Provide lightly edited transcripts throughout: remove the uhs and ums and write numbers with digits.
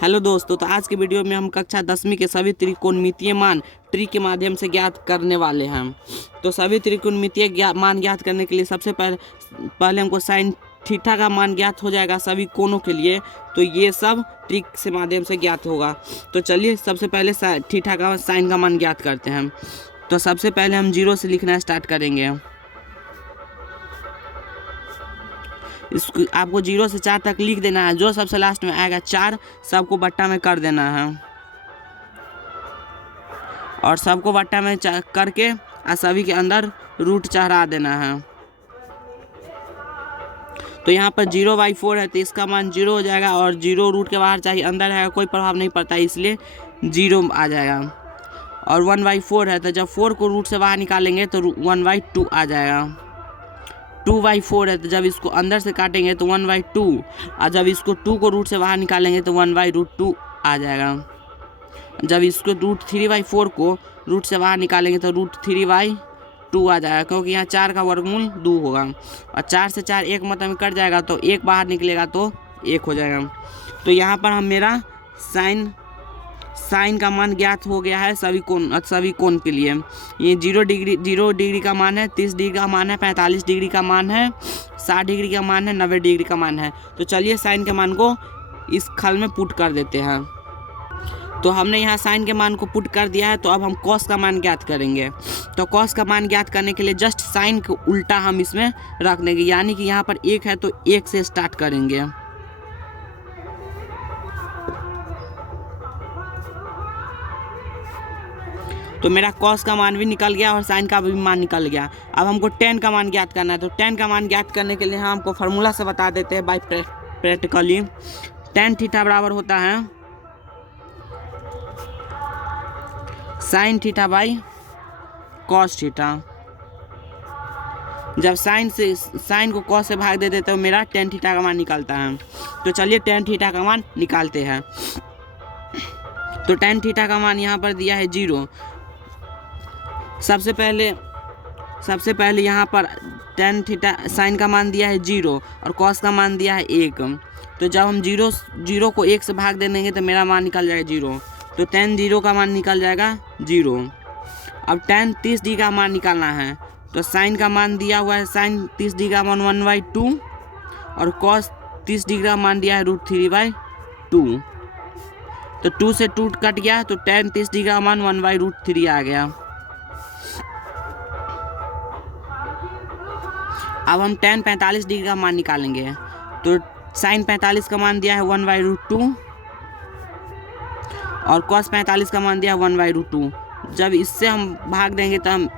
Hello दोस्तों, तो आज के वीडियो में हम कक्षा 10वीं के सभी त्रिकोणमितीय मान ट्री के माध्यम से ज्ञात करने वाले हैं। तो सभी त्रिकोणमितीय मान ज्ञात करने के लिए सबसे पहले हमको साइन थीटा का मान ज्ञात हो जाएगा सभी कोणों के लिए। तो ये सब ट्रिक से माध्यम से ज्ञात होगा। तो चलिए सबसे पहले थीटा का साइन का मान ज्ञात करते हैं। तो सबसे पहले हम 0 से लिखना स्टार्ट करेंगे। इसको आपको 0 से 4 तक लिख देना है। जो सबसे लास्ट में आएगा 4 सबको बट्टा में कर देना है और सबको बट्टा में करके सभी के अंदर रूट चढ़ा देना है। तो यहाँ पर 0/4 है तो इसका मान 0 हो जाएगा और 0 रूट के बाहर चाहिए, अंदर है कोई प्रभाव नहीं पड़ता इसलिए 0 आ जाएगा। और 1/4 है तो जब 4 को रूट से बाहर निकालेंगे तो 1/2 आ जाएगा। 2/4 है तो जब इसको अंदर से काटेंगे तो 1/2 और जब इसको 2 को रूट से बाहर निकालेंगे तो 1/√2 आ जाएगा। जब इसको 3/4 को रूट से बाहर निकालेंगे तो √3/2 आ जाएगा, क्योंकि यहाँ 4 का वर्गमूल 2 होगा और 4 से 4 एक मतलब में कट जाएगा तो 1 बाहर निकलेगा तो 1 हो जाएगा। तो यहाँ पर हम मेरा साइन का मान ज्ञात हो गया है सभी कोण के लिए। ये 0 डिग्री का मान है, 30 डिग्री का मान है, 45 डिग्री का मान है, 60 डिग्री का मान है, 90 डिग्री का मान है। तो चलिए साइन के मान को इस खल में पुट कर देते हैं। तो हमने यहाँ साइन के मान को पुट कर दिया है। तो अब हम कॉस का मान ज्ञात करेंगे। तो कॉस का मान ज्ञात करने के लिए जस्ट साइन को उल्टा हम इसमें रख देंगे, यानी कि यहाँ पर 1 है तो 1 से स्टार्ट करेंगे। तो मेरा कॉस का मान भी निकल गया और साइन का भी मान निकल गया। अब हमको टेन का मान ज्ञात करना है। तो टेन का मान ज्ञात करने के लिए हमको फार्मूला से बता देते हैं बाय प्रैक्टिकली। टेन थीटा बराबर होता है sine theta by cos theta. जब साइन को कॉस से भाग दे देते तो मेरा टेन थीटा का मान निकलता है। तो चलिए टेन थीटा का मान निकालते हैं। तो टेन थीटा का मान यहाँ पर दिया है 0। सबसे पहले यहाँ पर टेन थीटा साइन का मान दिया है 0 और कॉस का मान दिया है 1। तो जब हम 0 को 1 से भाग दे देंगे तो मेरा मान निकल जाएगा 0। तो टेन 0 का मान निकल जाएगा 0। अब टेन 30 डिग्री का मान निकालना है। तो साइन का मान दिया हुआ है, साइन 30 डिग्री का मान 1/2 और कॉस 30 डिग्री का मान दिया है √3/2। तो 2 से 2 कट गया तो टेन 30 डिग्री का मान 1/√3 आ गया। अब हम टेन 45 डिग्री का मान निकालेंगे। तो साइन 45 का मान दिया है 1/√2 और कॉस 45 का मान दिया है 1/√2। जब इससे हम भाग देंगे तो हम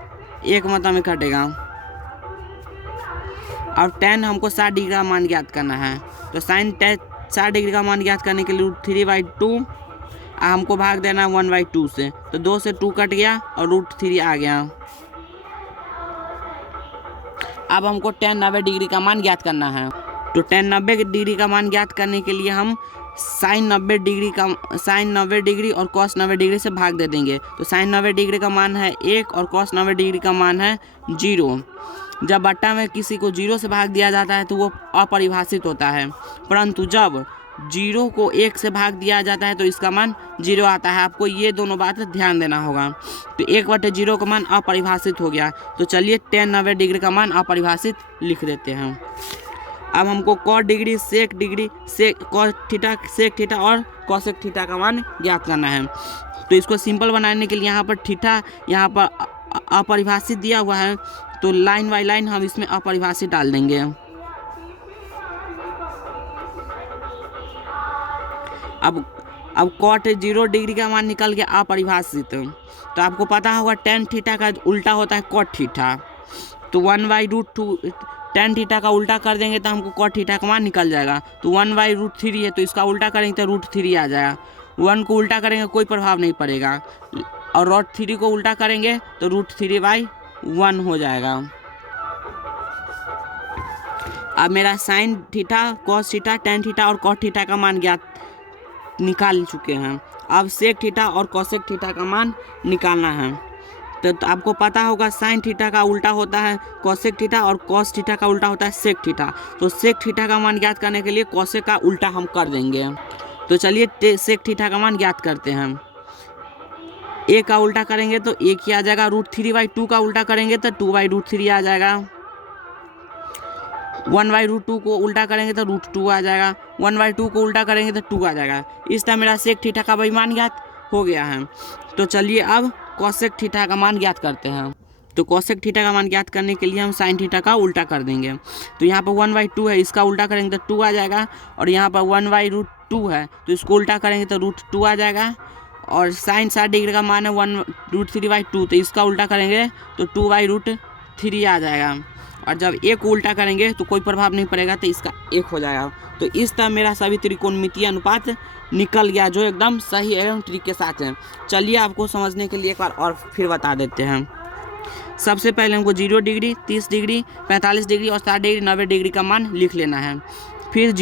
एक मतलब में कटेगा। और टेन हमको 60 डिग्री का मान ज्ञात करना है। तो साइन 60 डिग्री का मान ज्ञात करने के लिए √3/2 हमको भाग देना 1/2 से। तो 2 से 2 कट गया और √3 आ गया। अब हमको टेन 90 डिग्री का मान ज्ञात करना है। तो टेन 90 डिग्री का मान ज्ञात करने के लिए हम साइन 90 डिग्री और कॉस 90 डिग्री से भाग दे देंगे। तो साइन 90 डिग्री का मान है 1 और कॉस 90 डिग्री का मान है 0। जब बट्टा में किसी को 0 से भाग दिया जाता है तो वो अपरिभाषित होता है, परंतु जब 0 को 1 से भाग दिया जाता है तो इसका मान 0 आता है। आपको ये दोनों बात ध्यान देना होगा। तो 1/0 का मान अपरिभाषित हो गया। तो चलिए टेन 90 डिग्री का मान अपरिभाषित लिख देते हैं। अब हमको cot degree, sec degree, cos theta, sec theta और कॉसेक थीटा का मान ज्ञात करना है। तो इसको सिंपल बनाने के लिए यहाँ पर थीटा यहाँ पर अपरिभाषित दिया हुआ है, तो लाइन बाई लाइन हम इसमें अपरिभाषित डाल देंगे। अब कॉट 0 डिग्री का मान निकल गया अपरिभाषित। तो आपको पता होगा टेन थीटा का उल्टा होता है कॉट थीटा। तो 1/√2 टेन थीटा का उल्टा कर देंगे तो हमको कॉट थीटा का मान निकल जाएगा। तो 1/√3 है तो इसका उल्टा करेंगे तो √3 आ जाएगा। 1 को उल्टा करेंगे कोई प्रभाव नहीं पड़ेगा और √3 को उल्टा करेंगे तो √3/1 हो जाएगा। अब मेरा sine theta, cos theta, tan theta और कॉट थीटा का मान ज्ञात निकाल चुके हैं। अब सेक थीटा और कॉसेक थीटा का मान निकालना है। तो आपको पता होगा साइन थीटा का उल्टा होता है कॉसेक थीटा और कॉस थीटा का उल्टा होता है सेक थीटा। तो सेक थीटा का मान ज्ञात करने के लिए कॉसेक का उल्टा हम कर देंगे। तो चलिए सेक थीटा का मान ज्ञात करते हैं हम। ए का उल्टा करेंगे तो ए ही आ जाएगा, √3/2 का उल्टा करेंगे तो 2/√3 आ जाएगा। 1/√2 को उल्टा करेंगे तो √2 आ जाएगा। 1/2 को उल्टा करेंगे तो 2 आ जाएगा। इस तरह मेरा सेक थीटा का मान ज्ञात हो गया है। तो चलिए अब कोसेक थीटा का मान ज्ञात करते हैं। तो कोसेक थीटा का मान ज्ञात करने के लिए हम साइन थीटा का उल्टा कर देंगे। तो यहाँ पर 1/2 है, इसका उल्टा करेंगे तो 2 आ जाएगा। और यहाँ पर 1/√2 है तो इसको उल्टा करेंगे तो √2 आ जाएगा। और साइन 60 डिग्री का मान है 1√3/2, तो इसका उल्टा करेंगे तो 2/√3 आ जाएगा। और जब एक उल्टा करेंगे तो कोई प्रभाव नहीं पड़ेगा, तो इसका 1 हो जाएगा। तो इस तरह मेरा सभी त्रिकोणमितीय अनुपात निकल गया, जो एकदम सही एवं ट्रिक के साथ है। चलिए आपको समझने के लिए एक बार और फिर बता देते हैं। सबसे पहले हमको 0 डिग्री, 30 डिग्री, 45 डिग्री और 60 डिग्री, 90 डिग्री का मान लिख लेना है। फिर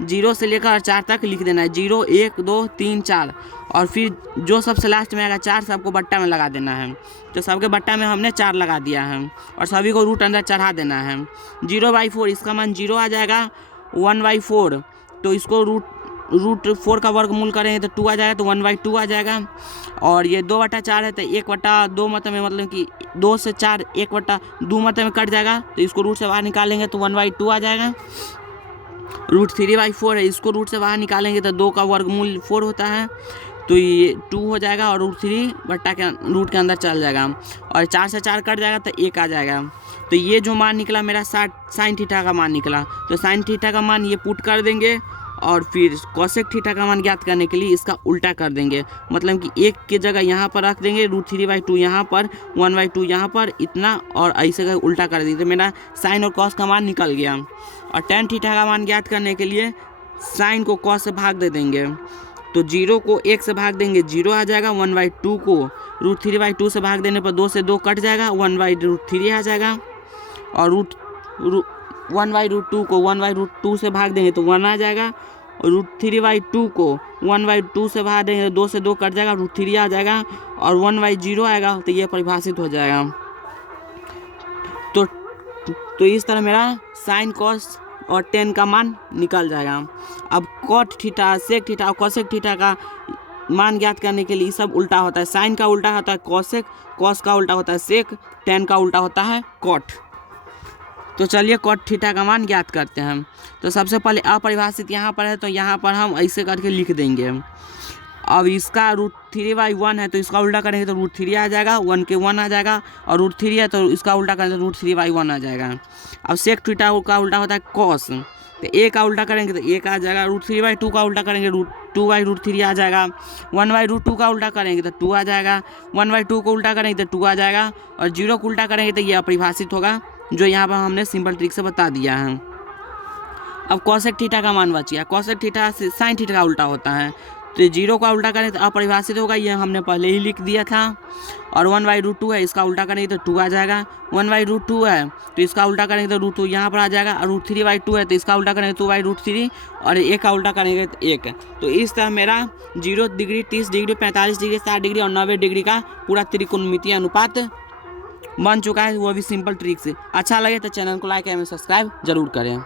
0 से लेकर 4 तक लिख देना है। 0, 1, 2, 3, 4 और फिर जो सबसे लास्ट में आएगा 4 सबको बट्टा में लगा देना है। तो सबके बट्टा में हमने 4 लगा दिया है और सभी को रूट अंदर चढ़ा देना है। 0/4 इसका मान 0 आ जाएगा। 1/4 तो इसको √4 का वर्गमूल करेंगे तो 2 आ जाएगा, तो 1/2 आ जाएगा। और ये 2/4 है तो 1/2 मतलब कि 2 से 4 1/2 में कट जाएगा, तो इसको रूट से बाहर निकालेंगे तो 1/2 आ जाएगा। √3/4 है, इसको रूट से बाहर निकालेंगे तो 2 का वर्गमूल 4 होता है, तो ये 2 हो जाएगा और √3 बट्टा के रूट के अंदर चल जाएगा। और 4 से 4 कट जाएगा तो 1 आ जाएगा। तो ये जो मान निकला मेरा साइन थीटा का मान निकला। तो साइन थीटा का मान ये पुट कर देंगे और फिर कोसेक थीटा का मान ज्ञात करने के लिए इसका उल्टा कर देंगे। मतलब कि 1 की जगह यहाँ पर रख देंगे, √3/2 यहाँ पर, 1/2 यहाँ पर, इतना और ऐसे का उल्टा कर देंगे। तो मेरा साइन और कॉस का मान निकल गया। और टेन थीटा का मान ज्ञात करने के लिए साइन को कॉस से भाग दे देंगे। तो 0 को 1 से भाग देंगे, 0 आ जाएगा। 1/2 को √3/2 से भाग देने पर 2 से 2 कट जाएगा, 1/√3 आ जाएगा। और 1/√2 को 1/√2 से भाग देंगे तो 1 आ जाएगा। और √3/2 को 1/2 से भाग देंगे तो 2 से 2 कट जाएगा, √3 आ जाएगा। और 1/0 आएगा तो ये परिभाषित हो जाएगा। तो इस तरह मेरा साइन कॉस और टेन का मान निकल जाएगा। अब कॉट थीटा, सेक थीटा और कोसेक थीटा का मान ज्ञात करने के लिए सब उल्टा होता है। साइन का उल्टा होता है कोसेक, कॉस का उल्टा होता है सेक, टेन का उल्टा होता है कॉट। तो चलिए कॉट थीटा का मान ज्ञात करते हैं। तो सबसे पहले अपरिभाषित यहाँ पर है, तो यहाँ पर हम ऐसे करके लिख देंगे। अब इसका √3/1 है तो इसका उल्टा करेंगे तो √3 आ जाएगा, 1 के 1 आ जाएगा। और √3 है तो इसका उल्टा करेंगे तो √3/1 आ जाएगा। अब सेक थीटा का उल्टा होता है कॉस, तो ए का उल्टा करेंगे तो 1 आ जाएगा। √3/2 का उल्टा करेंगे 2/√3 आ जाएगा। 1/√2 का उल्टा करेंगे तो 2 आ जाएगा। 1/2 को उल्टा करेंगे तो 2 आ जाएगा। और 0 को उल्टा करेंगे तो ये अपरिभाषित होगा, जो यहाँ पर हमने सिंपल ट्रिक से बता दिया है। अब कोसेक थीटा का मान बच गया। कोसेक थीटा से साइन थीटा का उल्टा होता है, तो 0 का उल्टा करें तो अपरिभाषित होगा, ये हमने पहले ही लिख दिया था। और 1/√2 है, इसका उल्टा करेंगे तो 2 आ जाएगा। 1/√2 है तो इसका उल्टा करेंगे तो √2 यहाँ पर आ जाएगा। और √3/2 है तो इसका उल्टा करेंगे 2/√3 और 1 का उल्टा करेंगे तो 1। तो इस तरह मेरा 0 डिग्री, 30 डिग्री, 45 डिग्री, 60 डिग्री और 90 डिग्री का पूरा त्रिकोणमितीय अनुपात बन चुका है, वो भी सिंपल ट्रिक से। अच्छा लगे तो चैनल को लाइक एवं सब्सक्राइब जरूर करें।